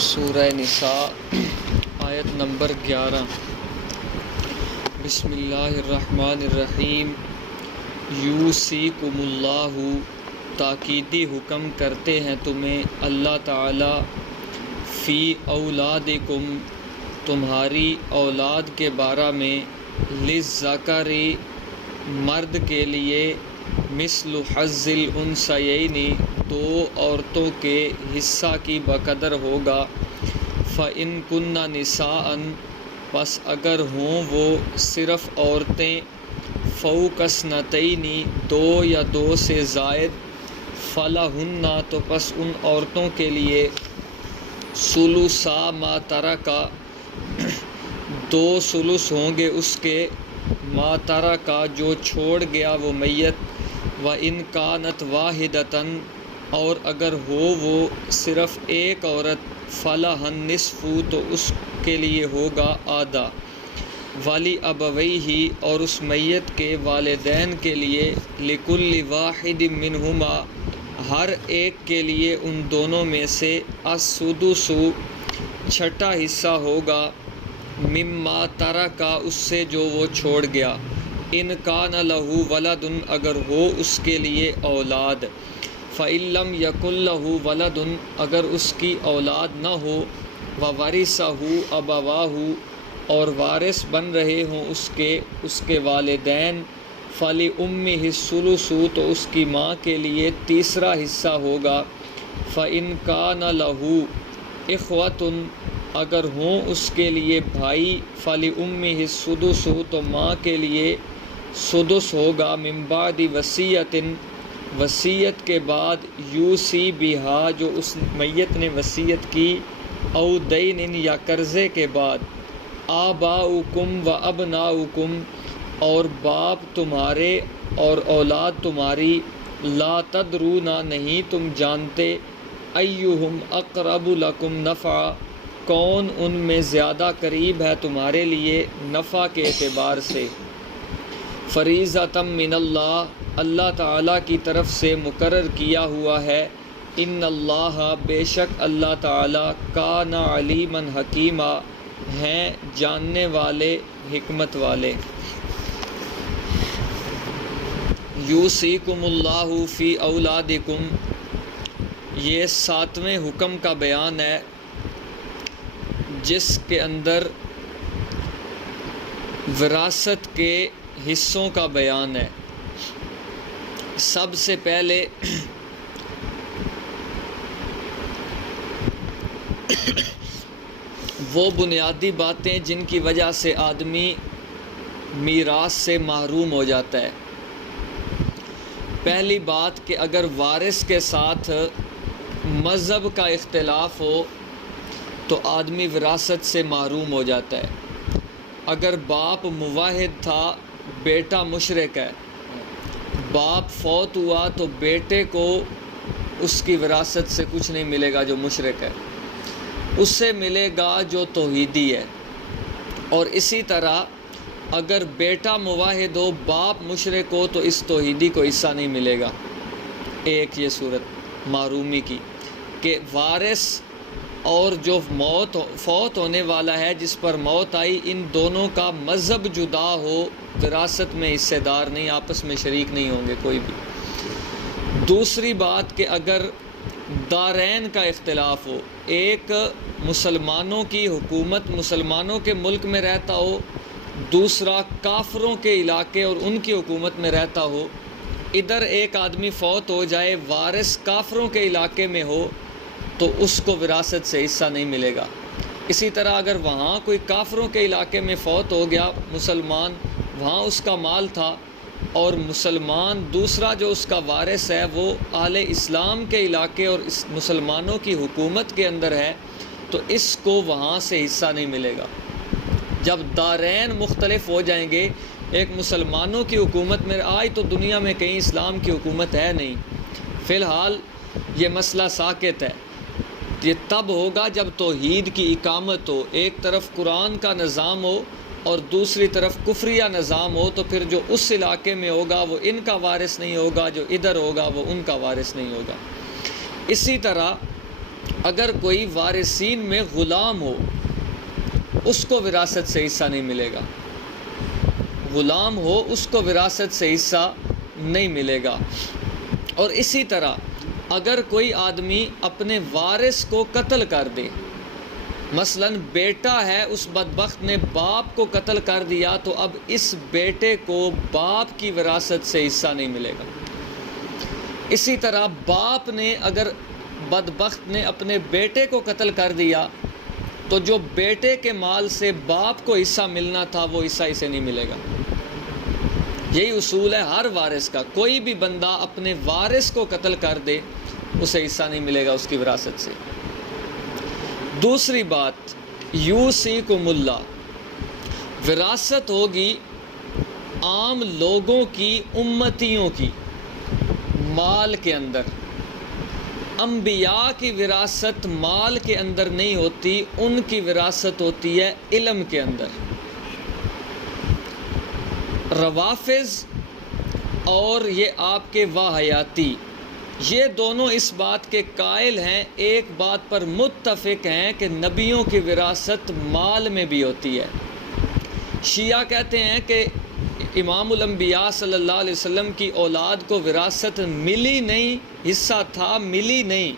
سورہ نساء آیت نمبر 11۔ بسم اللہ الرحمن الرحیم۔ یوصیکم اللہ، تاکیدی حکم کرتے ہیں تمہیں اللہ تعالی، فی اولادکم، تمہاری اولاد کے بارے میں، للذکر، مرد کے لیے، مثل حظ الانثیین، دو عورتوں کے حصہ کی بقدر ہوگا۔ فَإِن كُنَّ نِسَاءً، پس اگر ہوں وہ صرف عورتیں، فوق اثنتین، دو یا دو سے زائد، فَلَهُنَّ، تو پس ان عورتوں کے لیے، ثلثا ما ترکا، دو ثلث ہوں گے اس کے، ما ترکا، جو چھوڑ گیا وہ میت، وَإِن كَانَتْ وَاحِدَةً، اور اگر ہو وہ صرف ایک عورت، فَلَهَا النِّصْفُ، تو اس کے لیے ہوگا آدھا، وَلِأَبَوَيْهِ، اور اس میت کے والدین کے لیے، لِكُلِّ وَاحِدٍ مِّنْهُمَا، ہر ایک کے لیے ان دونوں میں سے، السُّدُسُ، چھٹا حصہ ہوگا، مما ترکا، اس سے جو وہ چھوڑ گیا، ان کان لہ ولد، اگر ہو اس کے لیے اولاد، فإن لم یکن لہ ولد، اگر اس کی اولاد نہ ہو، وورثہ ابواہ، اور وارث بن رہے ہوں اس کے والدین، فلأمہ الثلث، تو اس کی ماں کے لیے تیسرا حصہ ہوگا، فإن کان لہ اخوۃ، اگر ہوں اس کے لیے بھائی، فلأمہ السدس، تو ماں کے لیے سدس ہوگا، من بعد وصیۃ، وصیت کے بعد، یوصی بہا، جو اس میت نے وصیت کی، او دین، یا قرضے کے بعد، آباؤکم و ابناؤکم، اور باپ تمہارے اور اولاد تمہاری، لا تدرون، نہیں تم جانتے، ایہم اقرب لکم نفعا، کون ان میں زیادہ قریب ہے تمہارے لیے نفع کے اعتبار سے، فریضۃ من اللہ، اللہ تعالیٰ کی طرف سے مقرر کیا ہوا ہے، ان اللہ، بے شک اللہ تعالیٰ، کان علیما حکیما، ہیں جاننے والے، حکمت والے۔ یوصیکم اللہ فی اولادکم، یہ 7ویں حکم کا بیان ہے، جس کے اندر وراثت کے حصوں کا بیان ہے۔ سب سے پہلے وہ بنیادی باتیں جن کی وجہ سے آدمی میراث سے محروم ہو جاتا ہے۔ پہلی بات کہ اگر وارث کے ساتھ مذہب کا اختلاف ہو تو آدمی وراثت سے محروم ہو جاتا ہے۔ اگر باپ موحد تھا، بیٹا مشرک ہے، باپ فوت ہوا تو بیٹے کو اس کی وراثت سے کچھ نہیں ملے گا جو مشرک ہے، اس سے ملے گا جو توحیدی ہے۔ اور اسی طرح اگر بیٹا موحد ہو، باپ مشرک ہو، تو اس توحیدی کو حصہ نہیں ملے گا۔ ایک یہ صورت محرومی کی کہ وارث اور جو فوت ہونے والا ہے، جس پر موت آئی، ان دونوں کا مذہب جدا ہو، وراثت میں حصے دار نہیں، آپس میں شریک نہیں ہوں گے کوئی بھی۔ دوسری بات کہ اگر دارین کا اختلاف ہو، ایک مسلمانوں کی حکومت مسلمانوں کے ملک میں رہتا ہو، دوسرا کافروں کے علاقے اور ان کی حکومت میں رہتا ہو، ادھر ایک آدمی فوت ہو جائے، وارث کافروں کے علاقے میں ہو، تو اس کو وراثت سے حصہ نہیں ملے گا۔ اسی طرح اگر وہاں کوئی کافروں کے علاقے میں فوت ہو گیا مسلمان، وہاں اس کا مال تھا، اور مسلمان دوسرا جو اس کا وارث ہے وہ اہل اسلام کے علاقے اور اس مسلمانوں کی حکومت کے اندر ہے، تو اس کو وہاں سے حصہ نہیں ملے گا۔ جب دارین مختلف ہو جائیں گے، ایک مسلمانوں کی حکومت میں آج تو دنیا میں کہیں اسلام کی حکومت ہے نہیں، فی الحال یہ مسئلہ ساکت ہے۔ یہ تب ہوگا جب توحید کی اقامت ہو، ایک طرف قرآن کا نظام ہو اور دوسری طرف کفریہ نظام ہو، تو پھر جو اس علاقے میں ہوگا وہ ان کا وارث نہیں ہوگا، جو ادھر ہوگا وہ ان کا وارث نہیں ہوگا۔ اسی طرح اگر کوئی وارثین میں غلام ہو اس کو وراثت سے حصہ نہیں ملے گا، غلام ہو اس کو وراثت سے حصہ نہیں ملے گا۔ اور اسی طرح اگر کوئی آدمی اپنے وارث کو قتل کر دے، مثلا بیٹا ہے، اس بدبخت نے باپ کو قتل کر دیا، تو اب اس بیٹے کو باپ کی وراثت سے حصہ نہیں ملے گا۔ اسی طرح باپ نے اگر بدبخت نے اپنے بیٹے کو قتل کر دیا تو جو بیٹے کے مال سے باپ کو حصہ ملنا تھا وہ حصہ اسے نہیں ملے گا۔ یہی اصول ہے ہر وارث کا، کوئی بھی بندہ اپنے وارث کو قتل کر دے اسے حصہ نہیں ملے گا اس کی وراثت سے۔ دوسری بات، یوصیکم اللہ، وراثت ہوگی عام لوگوں کی، امتیوں کی، مال کے اندر۔ انبیاء کی وراثت مال کے اندر نہیں ہوتی، ان کی وراثت ہوتی ہے علم کے اندر۔ روافض اور یہ آپ کے واہیاتی، یہ دونوں اس بات کے قائل ہیں، ایک بات پر متفق ہیں کہ نبیوں کی وراثت مال میں بھی ہوتی ہے۔ شیعہ کہتے ہیں کہ امام الانبیاء صلی اللہ علیہ وسلم کی اولاد کو وراثت ملی نہیں، حصہ تھا ملی نہیں،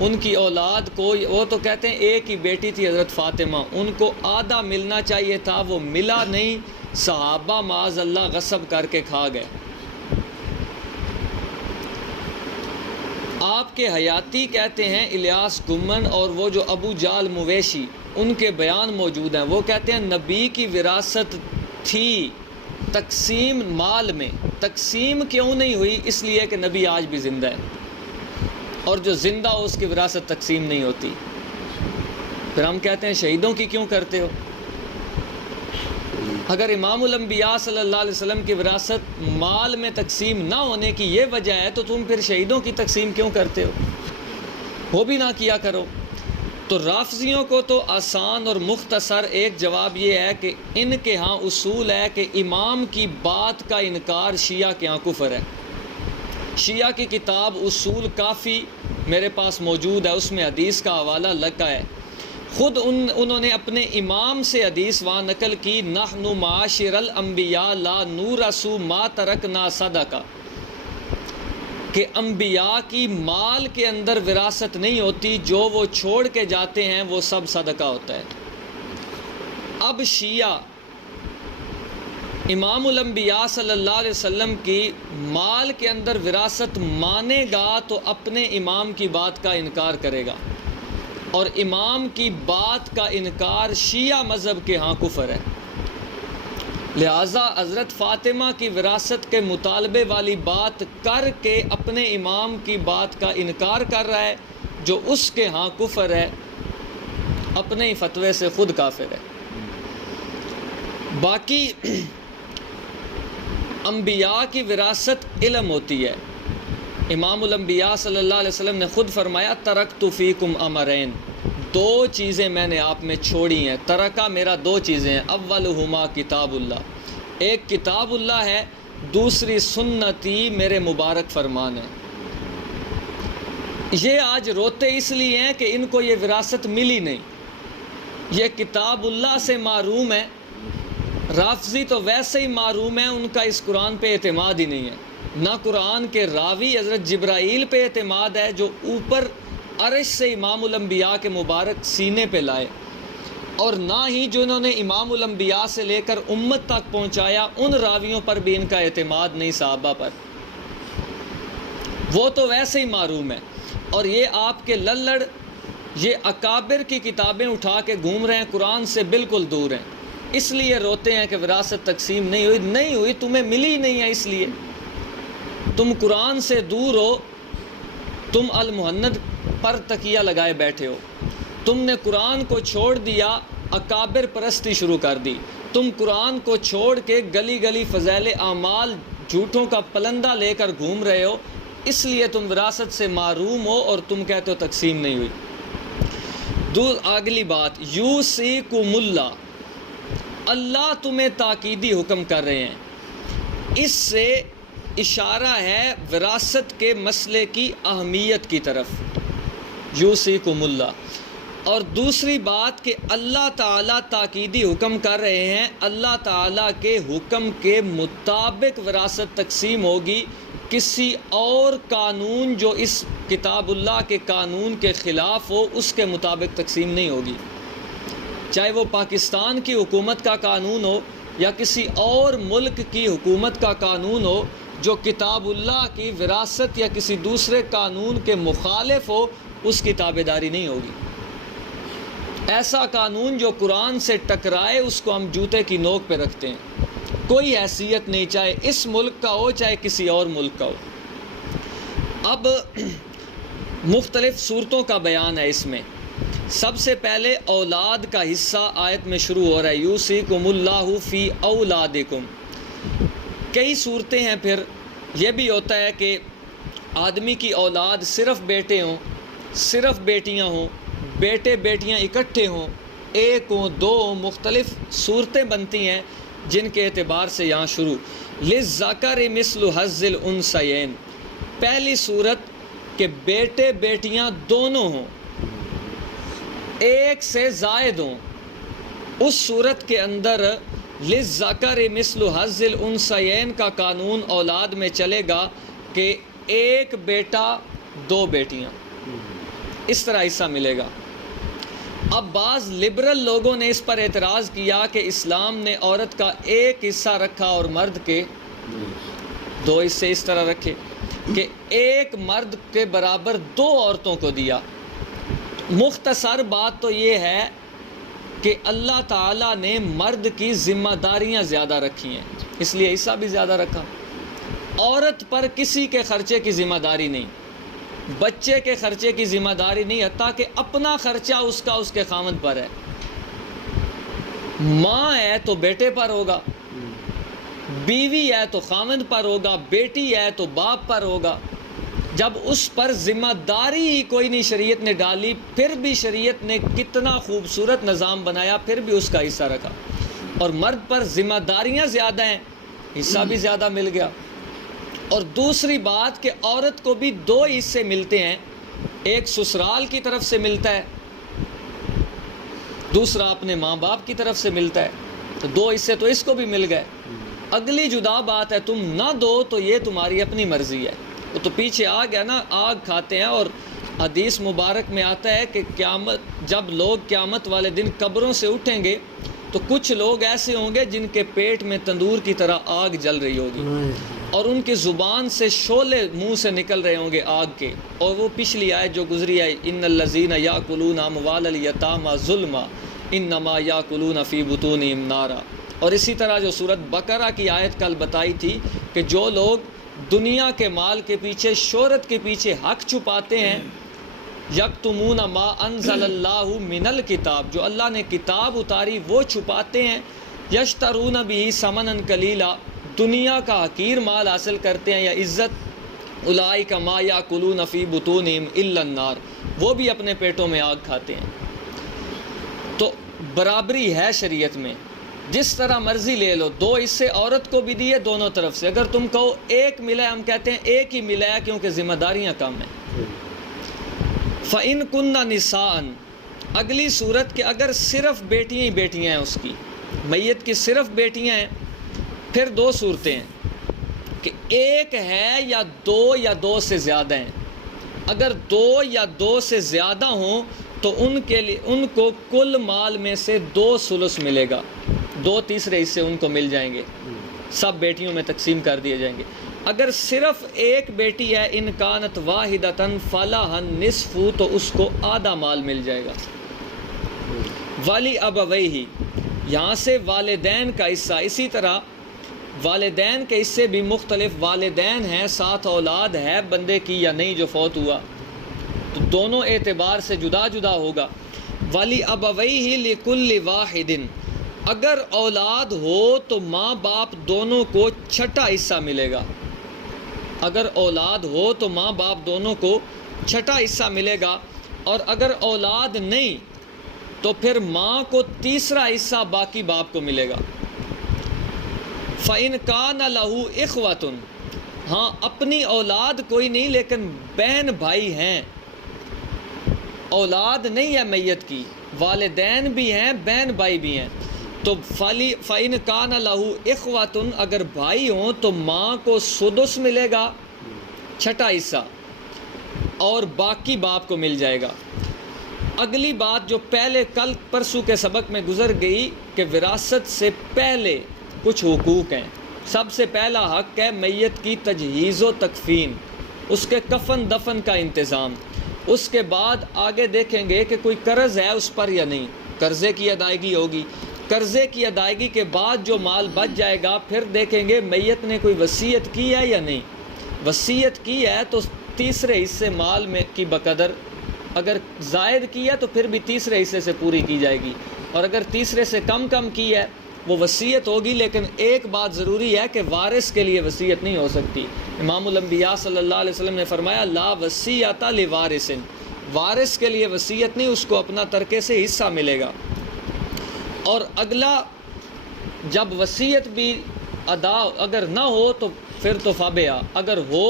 ان کی اولاد کو، وہ تو کہتے ہیں ایک ہی بیٹی تھی حضرت فاطمہ، ان کو آدھا ملنا چاہیے تھا، وہ ملا نہیں، صحابہ معاذ اللہ غصب کر کے کھا گئے۔ آپ کے حیاتی کہتے ہیں الیاس گمن اور وہ جو ابو جال مویشی، ان کے بیان موجود ہیں، وہ کہتے ہیں نبی کی وراثت تھی تقسیم مال میں، تقسیم کیوں نہیں ہوئی؟ اس لیے کہ نبی آج بھی زندہ ہے، اور جو زندہ ہو اس کی وراثت تقسیم نہیں ہوتی۔ پھر ہم کہتے ہیں شہیدوں کی کیوں کرتے ہو؟ اگر امام الانبیاء صلی اللہ علیہ وسلم کی وراثت مال میں تقسیم نہ ہونے کی یہ وجہ ہے تو تم پھر شہیدوں کی تقسیم کیوں کرتے ہو؟ وہ بھی نہ کیا کرو۔ تو رافضیوں کو تو آسان اور مختصر ایک جواب یہ ہے کہ ان کے ہاں اصول ہے کہ امام کی بات کا انکار شیعہ کے ہاں کفر ہے۔ شیعہ کی کتاب اصول کافی میرے پاس موجود ہے، اس میں حدیث کا حوالہ لگا ہے، خود انہوں نے اپنے امام سے حدیث وہاں نقل کی، نحن معاشر الانبیاء لا نورث ما ترکنا صدقہ، کہ انبیاء کی مال کے اندر وراثت نہیں ہوتی، جو وہ چھوڑ کے جاتے ہیں وہ سب صدقہ ہوتا ہے۔ اب شیعہ امام الانبیاء صلی اللہ علیہ وسلم کی مال کے اندر وراثت مانے گا تو اپنے امام کی بات کا انکار کرے گا، اور امام کی بات کا انکار شیعہ مذہب کے ہاں کفر ہے۔ لہٰذا حضرت فاطمہ کی وراثت کے مطالبے والی بات کر کے اپنے امام کی بات کا انکار کر رہا ہے، جو اس کے ہاں کفر ہے، اپنے ہی فتوے سے خود کافر ہے۔ باقی انبیاء کی وراثت علم ہوتی ہے۔ امام الانبیاء صلی اللہ علیہ وسلم نے خود فرمایا ترکت فیکم امرین، دو چیزیں میں نے آپ میں چھوڑی ہیں، ترکہ میرا دو چیزیں ہیں، اولہما کتاب اللہ، ایک کتاب اللہ ہے، دوسری سنتی میرے مبارک فرمان ہے۔ یہ آج روتے اس لیے ہیں کہ ان کو یہ وراثت ملی نہیں، یہ کتاب اللہ سے محروم ہے۔ رافضی تو ویسے ہی محروم ہیں، ان کا اس قرآن پہ اعتماد ہی نہیں ہے، نہ قرآن کے راوی حضرت جبرائیل پہ اعتماد ہے جو اوپر عرش سے امام الانبیاء کے مبارک سینے پہ لائے، اور نہ ہی جو انہوں نے امام الانبیاء سے لے کر امت تک پہنچایا ان راویوں پر بھی ان کا اعتماد نہیں، صحابہ پر، وہ تو ویسے ہی محروم ہے۔ اور یہ آپ کے للڑ یہ اکابر کی کتابیں اٹھا کے گھوم رہے ہیں، قرآن سے بالکل دور ہیں، اس لیے روتے ہیں کہ وراثت تقسیم نہیں ہوئی، تمہیں ملی نہیں ہے، اس لیے تم قرآن سے دور ہو، تم المحند پر تکیہ لگائے بیٹھے ہو، تم نے قرآن کو چھوڑ دیا، اکابر پرستی شروع کر دی، تم قرآن کو چھوڑ کے گلی گلی فضائل اعمال جھوٹوں کا پلندہ لے کر گھوم رہے ہو، اس لیے تم وراثت سے محروم ہو اور تم کہتے ہو تقسیم نہیں ہوئی۔ اگلی بات، یوصیکم اللہ، اللہ تمہیں تاکیدی حکم کر رہے ہیں، اس سے اشارہ ہے وراثت کے مسئلے کی اہمیت کی طرف۔ یوصیکم اللہ۔ اور دوسری بات کہ اللہ تعالیٰ تاکیدی حکم کر رہے ہیں، اللہ تعالیٰ کے حکم کے مطابق وراثت تقسیم ہوگی، کسی اور قانون جو اس کتاب اللہ کے قانون کے خلاف ہو اس کے مطابق تقسیم نہیں ہوگی، چاہے وہ پاکستان کی حکومت کا قانون ہو یا کسی اور ملک کی حکومت کا قانون ہو، جو کتاب اللہ کی وراثت یا کسی دوسرے قانون کے مخالف ہو اس کی تابعداری نہیں ہوگی۔ ایسا قانون جو قرآن سے ٹکرائے اس کو ہم جوتے کی نوک پہ رکھتے ہیں، کوئی حیثیت نہیں، چاہے اس ملک کا ہو چاہے کسی اور ملک کا ہو۔ اب مختلف صورتوں کا بیان ہے اس میں۔ سب سے پہلے اولاد کا حصہ آیت میں شروع ہو رہا ہے، یوصیکم اللہ فی اولادکم۔ کئی صورتیں ہیں، پھر یہ بھی ہوتا ہے کہ آدمی کی اولاد صرف بیٹے ہوں، صرف بیٹیاں ہوں، بیٹے بیٹیاں اکٹھے ہوں، ایک ہوں، دو ہوں، مختلف صورتیں بنتی ہیں جن کے اعتبار سے یہاں شروع للذکر مثل حظ الانثیین۔ پہلی صورت کہ بیٹے بیٹیاں دونوں ہوں، ایک سے زائد ہوں، اس صورت کے اندر للذکر مثل حظ الانثیین کا قانون اولاد میں چلے گا کہ ایک بیٹا دو بیٹیاں، اس طرح حصہ ملے گا۔ اب بعض لبرل لوگوں نے اس پر اعتراض کیا کہ اسلام نے عورت کا ایک حصہ رکھا اور مرد کے دو حصے اس طرح رکھے کہ ایک مرد کے برابر دو عورتوں کو دیا۔ مختصر بات تو یہ ہے کہ اللہ تعالیٰ نے مرد کی ذمہ داریاں زیادہ رکھی ہیں، اس لیے حصہ بھی زیادہ رکھا۔ عورت پر کسی کے خرچے کی ذمہ داری نہیں، بچے کے خرچے کی ذمہ داری نہیں، حتیٰ کہ اپنا خرچہ اس کا اس کے خامد پر ہے۔ ماں ہے تو بیٹے پر ہوگا، بیوی ہے تو خامد پر ہوگا، بیٹی ہے تو باپ پر ہوگا۔ جب اس پر ذمہ داری ہی کوئی نہیں شریعت نے ڈالی، پھر بھی شریعت نے کتنا خوبصورت نظام بنایا، پھر بھی اس کا حصہ رکھا۔ اور مرد پر ذمہ داریاں زیادہ ہیں، حصہ بھی زیادہ مل گیا۔ اور دوسری بات کہ عورت کو بھی دو حصے ملتے ہیں، ایک سسرال کی طرف سے ملتا ہے، دوسرا اپنے ماں باپ کی طرف سے ملتا ہے، تو دو حصے تو اس کو بھی مل گئے۔ اگلی جدا بات ہے تم نہ دو تو یہ تمہاری اپنی مرضی ہے، وہ تو پیچھے آ گیا نا، آگ کھاتے ہیں۔ اور حدیث مبارک میں آتا ہے کہ جب لوگ قیامت والے دن قبروں سے اٹھیں گے تو کچھ لوگ ایسے ہوں گے جن کے پیٹ میں تندور کی طرح آگ جل رہی ہوگی، اور ان کی زبان سے شعلے منہ سے نکل رہے ہوں گے آگ کے۔ اور وہ پچھلی آیت جو گزری ہے، ان الذین یاکلون اموال الیتامی ظلما انما یاکلون فی بطونہم نارا۔ اور اسی طرح جو سورۃ بقرہ کی آیت کل بتائی تھی کہ جو لوگ دنیا کے مال کے پیچھے، شہرت کے پیچھے حق چھپاتے ہیں، یکتمون ما انزل اللہ من الکتاب، جو اللہ نے کتاب اتاری وہ چھپاتے ہیں، یشترون بہ ثمنا قلیلا، دنیا کا حقیر مال حاصل کرتے ہیں یا عزت، اولئک ما یاکلون فی بطونہم الا النار، وہ بھی اپنے پیٹوں میں آگ کھاتے ہیں۔ تو برابری ہے شریعت میں، جس طرح مرضی لے لو، دو حصے عورت کو بھی دیے دونوں طرف سے۔ اگر تم کہو ایک ملا ہے، ہم کہتے ہیں ایک ہی ملا ہے کیونکہ ذمہ داریاں کم ہیں۔ فَإِن كُنَّ نِسَاءً، اگلی صورت کہ اگر صرف بیٹیاں ہی بیٹیاں ہیں، اس کی میت کی صرف بیٹیاں ہیں، پھر دو صورتیں ہیں کہ ایک ہے یا دو سے زیادہ ہیں۔ اگر دو یا دو سے زیادہ ہوں تو ان کو کل مال میں سے 2 ملے گا، 2/3 حصے ان کو مل جائیں گے، سب بیٹیوں میں تقسیم کر دیے جائیں گے۔ اگر صرف ایک بیٹی ہے، ان کانت واحدۃ فلہا النصف، تو اس کو آدھا مال مل جائے گا۔ ولی ابویہ، یہاں سے والدین کا حصہ، اسی طرح والدین کے حصے بھی مختلف، والدین ہیں، ساتھ اولاد ہے بندے کی یا نہیں جو فوت ہوا، تو دونوں اعتبار سے جدا جدا ہوگا۔ ولی ابویہ لکل واحد، اگر اولاد ہو تو ماں باپ دونوں کو چھٹا حصہ ملے گا۔ اگر اولاد ہو تو ماں باپ دونوں کو چھٹا حصہ ملے گا، اور اگر اولاد نہیں تو پھر ماں کو تیسرا حصہ باقی باپ کو ملے گا۔ فَإِن كَانَ لَهُ إِخْوَةٌ، ہاں اپنی اولاد کوئی نہیں لیکن بہن بھائی ہیں، اولاد نہیں ہے میت کی، والدین بھی ہیں، بہن بھائی بھی ہیں، تو فَإِنْ كَانَ لَهُ إِخْوَةٌ اگر بھائی ہوں تو ماں کو سدس ملے گا، چھٹا حصہ، اور باقی باپ کو مل جائے گا۔ اگلی بات جو پہلے کل پرسوں کے سبق میں گزر گئی کہ وراثت سے پہلے کچھ حقوق ہیں۔ سب سے پہلا حق ہے میت کی تجہیز و تکفین، اس کے کفن دفن کا انتظام۔ اس کے بعد آگے دیکھیں گے کہ کوئی قرض ہے اس پر یا نہیں، قرضے کی ادائیگی ہوگی۔ قرضے کی ادائیگی کے بعد جو مال بچ جائے گا پھر دیکھیں گے میت نے کوئی وصیت کی ہے یا نہیں۔ وصیت کی ہے تو تیسرے حصے مال میں کی بقدر، اگر زائد کی ہے تو پھر بھی تیسرے حصے سے پوری کی جائے گی، اور اگر تیسرے سے کم کی ہے وہ وصیت ہوگی۔ لیکن ایک بات ضروری ہے کہ وارث کے لیے وصیت نہیں ہو سکتی۔ امام الانبیاء صلی اللہ علیہ وسلم نے فرمایا لا وصیۃ لوارث، وارث کے لیے وصیت نہیں، اس کو اپنا ترکے سے حصہ ملے گا۔ اور اگلا، جب وصیت بھی ادا اگر نہ ہو تو پھر تو فابیا، اگر ہو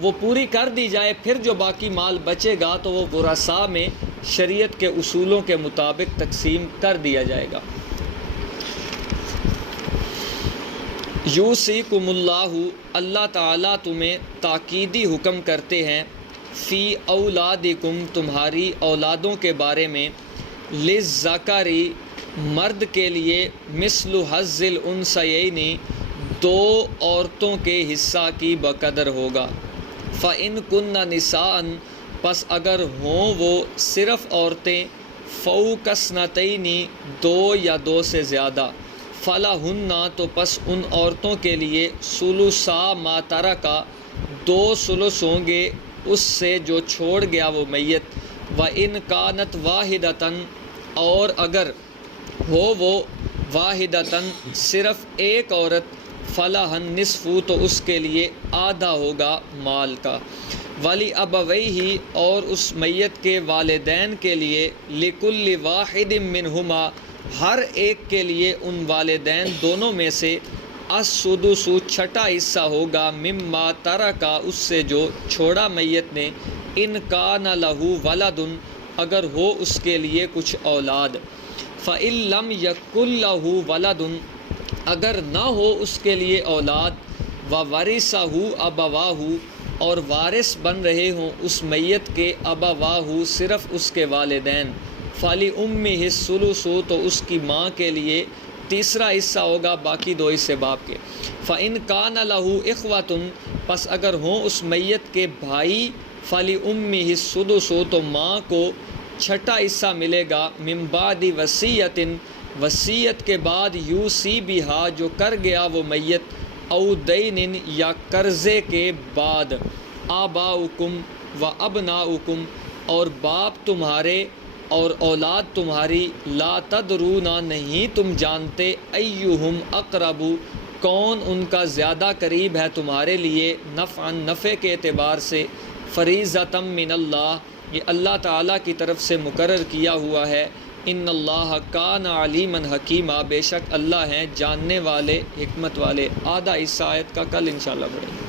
وہ پوری کر دی جائے، پھر جو باقی مال بچے گا تو وہ ورثاء میں شریعت کے اصولوں کے مطابق تقسیم کر دیا جائے گا۔ یوصیکم اللہ، اللہ تعالیٰ تمہیں تاکیدی حکم کرتے ہیں، فی اولادکم، تمہاری اولادوں کے بارے میں، للذکر، مرد کے لیے، مثل حظ الانثیین، دو عورتوں کے حصہ کی بقدر ہوگا۔ فَإِن كُنَّ نِسَاءً، پس اگر ہوں وہ صرف عورتیں، فوق اثنتین، دو یا دو سے زیادہ، فَلَهُنَّ، تو پس ان عورتوں کے لیے ثلثا ما ترک، دو ثلث ہوں گے اس سے جو چھوڑ گیا وہ میت۔ وَإِن كَانَتْ وَاحِدَةً، اور اگر ہو وہ واحدتاً، صرف ایک عورت، فَلَهَا النِّصْفُ، تو اس کے لیے آدھا ہوگا مال کا۔ وَلِأَبَوَيْهِ، اور اس میت کے والدین کے لیے، لِكُلِّ وَاحِدٍ مِّنْهُمَا، ہر ایک کے لیے ان والدین دونوں میں سے، السُّدُسُ، چھٹا حصہ ہوگا، مما ترک، اس سے جو چھوڑا میت نے، ان کان لہ ولد، اگر ہو اس کے لیے کچھ اولاد۔ فَإِن لَّمْ يَكُن لَّهُ وَلَدٌ، اگر نہ ہو اس کے لیے اولاد، وَوَرِثَهُ أَبَوَاهُ، اور وارث بن رہے ہوں اس میت کے، أَبَوَاهُ، صرف اس کے والدین، فَلِأُمِّهِ الثُّلُثُ، تو اس کی ماں کے لیے تیسرا حصہ ہوگا، باقی دو حصے باپ کے۔ فَإِن كَانَ لَهُ إِخْوَةٌ، پس اگر ہوں اس میت کے بھائی، فَلِأُمِّهِ السُّدُسُ، تو ماں کو چھٹا حصہ ملے گا، من بعد وصیت، وصیت کے بعد، یوصی بہا، جو کر گیا وہ میت، او دین، یا قرضے کے بعد، آباؤکم و ابناؤکم، اور باپ تمہارے اور اولاد تمہاری، لا تدرون، نہیں تم جانتے، ایہم اقرب، کون ان کا زیادہ قریب ہے تمہارے لیے، نفعا، نفع کے اعتبار سے، فریضۃ من اللہ، یہ اللہ تعالیٰ کی طرف سے مقرر کیا ہوا ہے۔ ان اللہ کان علیما حکیما، بے شک اللہ ہیں جاننے والے، حکمت والے۔ آدھا حصہ آیت کا کل انشاءاللہ پڑھیں گے۔